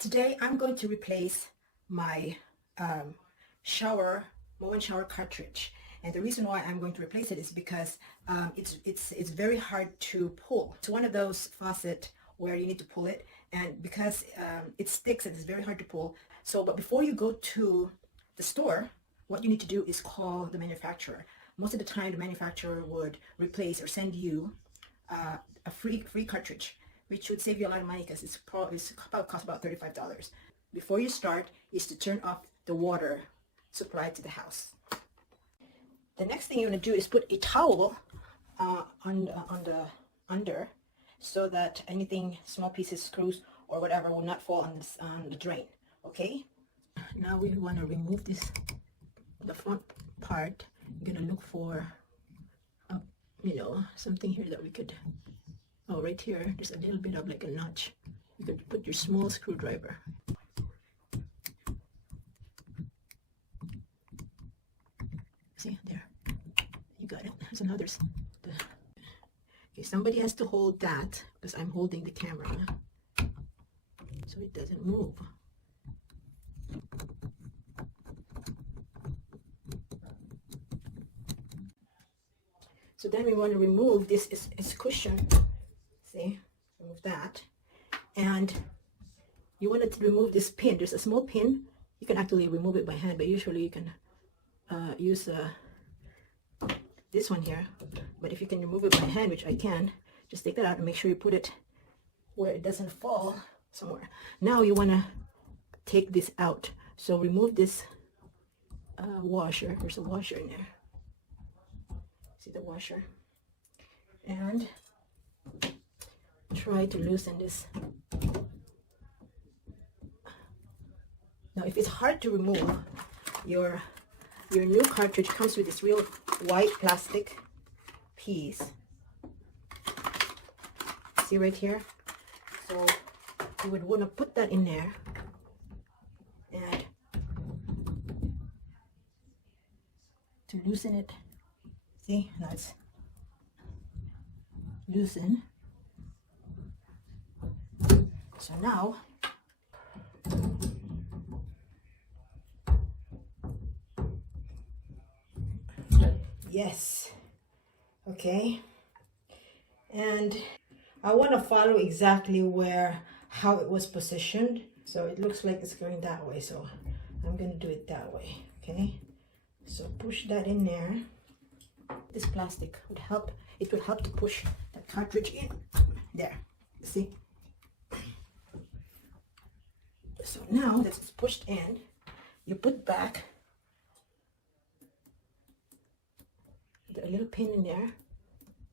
Today I'm going to replace my Moen shower cartridge, and the reason why I'm going to replace it is because it's very hard to pull. It's one of those faucet where you need to pull it, and because it sticks and it's very hard to pull. But before you go to the store, what you need to do is call the manufacturer. Most of the time the manufacturer would replace or send you a free cartridge, which would save you a lot of money because it's probably cost about $35. Before you start is to turn off the water supply to the house. The next thing you're going to do is put a towel under so that anything, small pieces, screws or whatever, will not fall on the drain. Okay, now we want to remove the front part. You're going to look for something here that we could, right here, there's a little bit of like a notch. You could put your small screwdriver. See, there, you got it. There's another. Okay, somebody has to hold that because I'm holding the camera so it doesn't move. So then we want to remove this is cushion. See, remove that, and you want to remove this pin. There's a small pin. You can actually remove it by hand, but usually you can use this one here. But if you can remove it by hand, which I can, just take that out and make sure you put it where it doesn't fall somewhere. Now you want to take this out. So remove this washer. There's a washer in there. See the washer, and try to loosen this. Now if it's hard to remove, your new cartridge comes with this real white plastic piece. See right here? So you would want to put that in there and to loosen it. See, now it's loosen. So now yes, okay, and I want to follow exactly how it was positioned. So it looks like it's going that way, so I'm going to do it that way. Okay, so push that in there. This plastic would help. It will help to push that cartridge in there. See? So now that it's pushed in, you put back the little pin in there.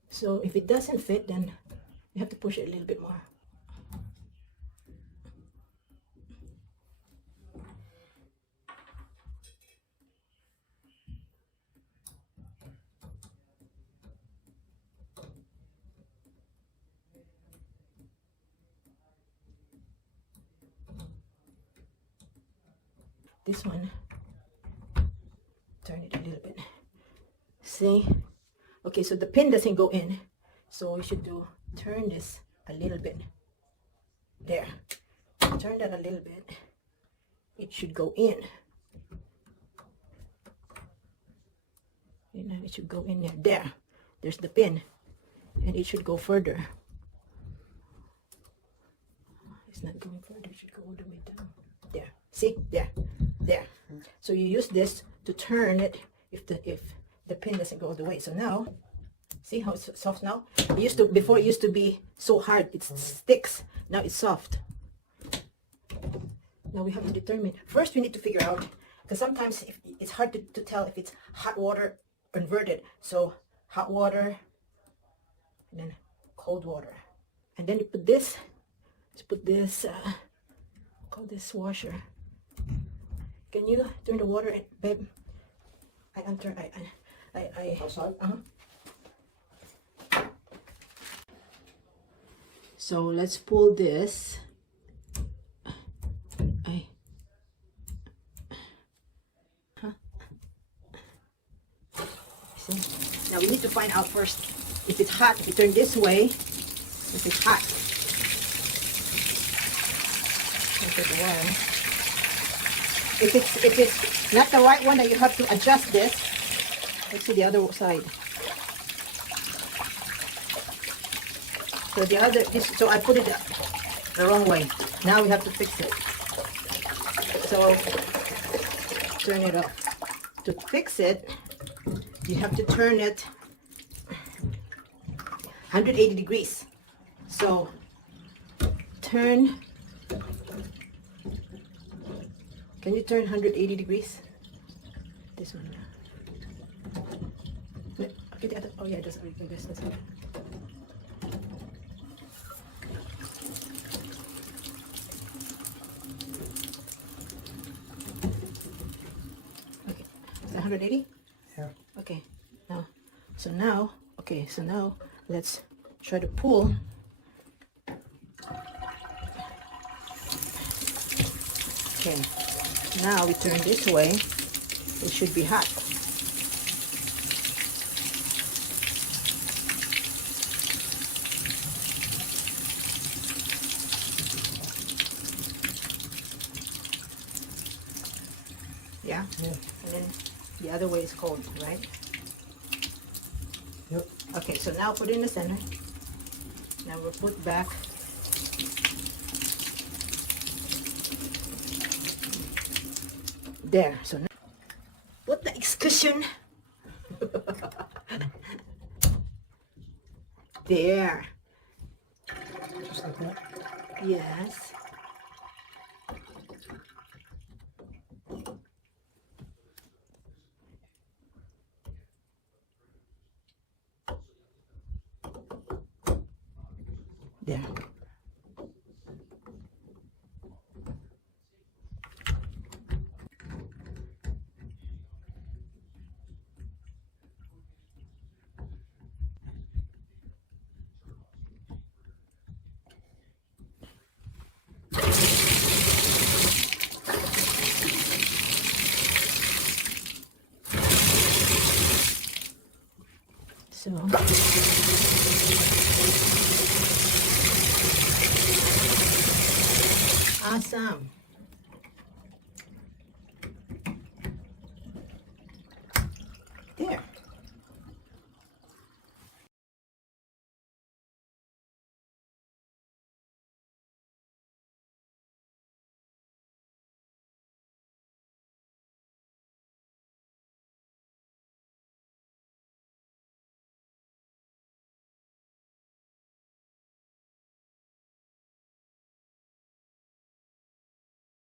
So if it doesn't fit, then you have to push it a little bit more. This one, turn it a little bit. See? Okay, so the pin doesn't go in, so you should turn this a little bit. There. Turn that a little bit. It should go in. You know, it should go in there. There. There's the pin, and it should go further. It's not going further. It should go all the way down. There. See? There. There. So you use this to turn it if the pin doesn't go all the way. So now, see how it's soft now? Before it used to be so hard, it sticks. Now it's soft. Now we have to determine. First we need to figure out, because sometimes it's hard to tell if it's hot water or inverted. So hot water and then cold water. And then you put this, call this washer. Can you turn the water in, babe? Outside? So let's pull this. See? Now we need to find out first if it's hot. If you turn this way, if it's hot. opposite one. If it's not the right one, then you have to adjust this. Let's see the other side. So the other, so I put it the wrong way. Now we have to fix it. So turn it off. To fix it, you have to turn it 180 degrees. So turn. Can you turn 180 degrees? This one. Okay, the other, oh yeah, that's it. Okay, is that 180? Yeah. Okay, now, so now let's try to pull. Okay, now we turn this way. It should be hot. Yeah? Yeah. And then the other way is cold, right? Yep. Okay, so now put it in the center. Now we'll put back. There, so now put the excusation. There. Just like that. Yes. There. So awesome.